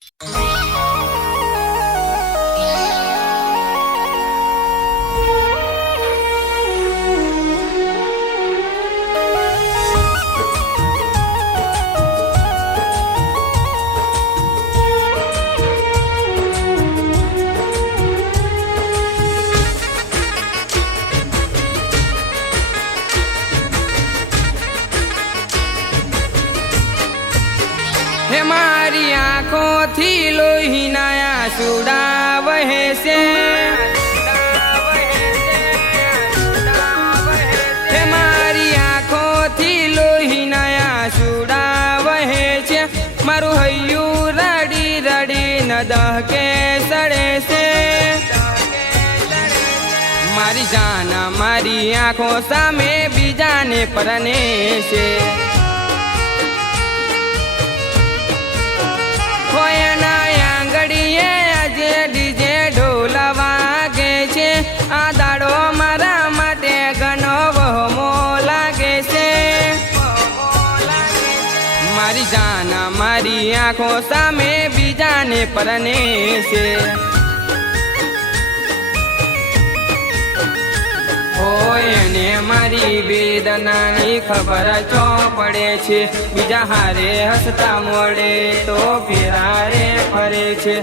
हे मारी आँखों थी लोहिनाया सुड़ा वहे से, हे मारी आँखों थी लोहिनाया सुड़ा वहे से, मारू हयू रड़ी रड़ी न दह के सड़े से, मारी जाना मारी आँखों सामे बीजाने परने से, आंगड़ीए આજે ડીજે ઢોલ વાગે છે, આ દાડો મારા માટે ઘણો વહમો લાગે છે, મારી જાન મારી આંખો સામે બીજાને પરણે છે, એને મારી વેદનાની ખબર ચો પડે છે, બીજા હારે હસતા મોડે તો ફેરારે ફરે છે,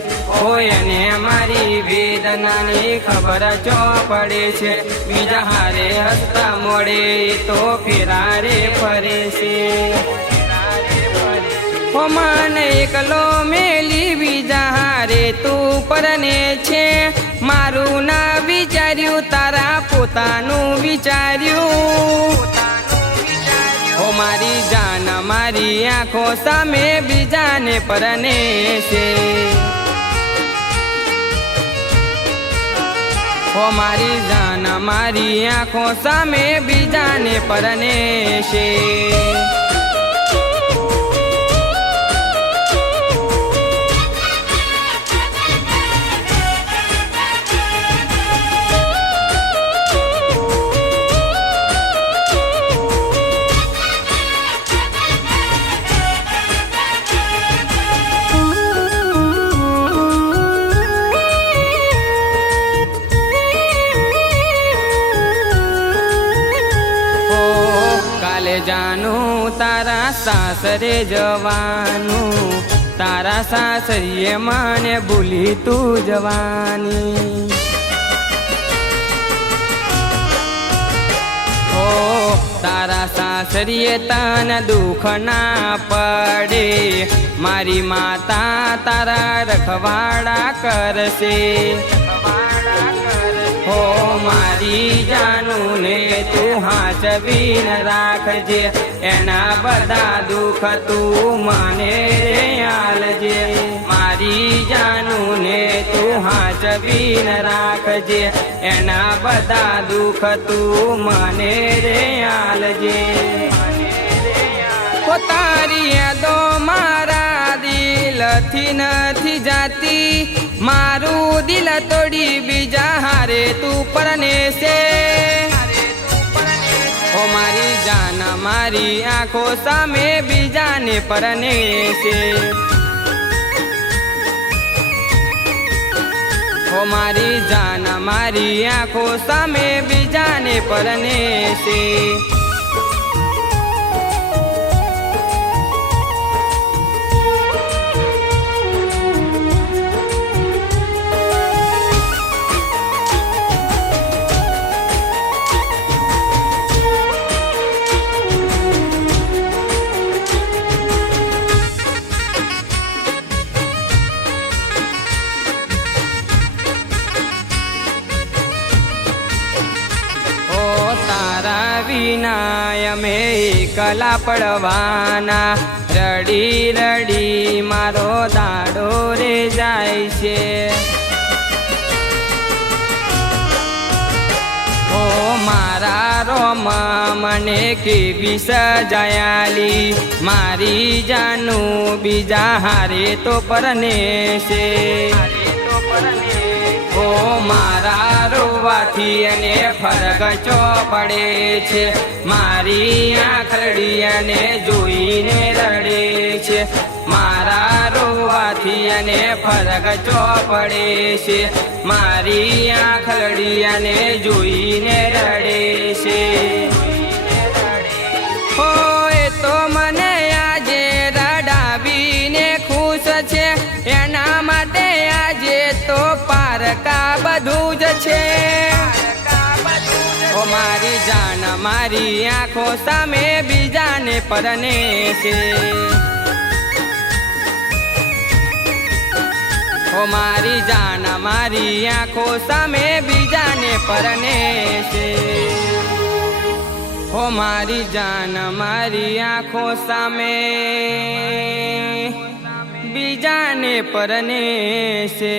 એને મારી વેદનાની ખબર ચો પડે છે, બીજા હારે હસતા મોડે તો ફેરારે ફરે છે, મને એકલો મેલી બીજા હારે તું પરને છે, મારું ના વિચાર્યું તારા પોતાનું વિચાર્યું, ઓ મારી જાન મારી આંખો સામે બીજાને પરણે છે, ઓ મારી જાન મારી આંખો સામે બીજાને પરણે છે. જાનું તારા સાસરે જવાનું, તારા સાસરીએ મને ભૂલી તું જવાની, ઓ તારા સાસરીએ તને દુઃખ ના પડે, મારી માતા તારા રખવાડા કરશે, हो मारी जानू ने तू हाचवीन राखजे, एना बधा दुख तू मने आलजे, मारी जानू ने तू हाचवीन राखजे, एना बधा दुख तू मने रे आलजे, तारी यादो मारा दिल थी नथी जाती, मारू दिल तोड़ी बीजा हारे तू परने से, ओ मारी जान मारी आँखो सामे बीजाने परने से, ओ मारी जान मारी आँखो सामे बीजाने परने से. વિનાય અમે એકલા પડવાના, રડી રડી મારો દાડો રે જાય છે, ઓ મારા રોમા મને કેવી સજાયાલી, મારી જાનું બીજા હારે તો પરને છે, ओ मारा रोवाथी अने फरक चो पड़े छे, मारी आँखड़ी अने जोईने रड़े छे, મારા રોવાથી અને ફરક ચો પડે છે મારી આંખલડી અને જોઈને રડે છે હોય તો મને આજે રડાવીને ખુશ છે એના માટે આજે તો પારકા બધું જ છે ઓ મારી જાન મારી આંખો સામે બીજાને પરને છે ઓ મારી જાન મારી આંખો સામે બીજાને પરને છે ઓ મારી જાન મારી આંખો સામે બીજાને પરને છે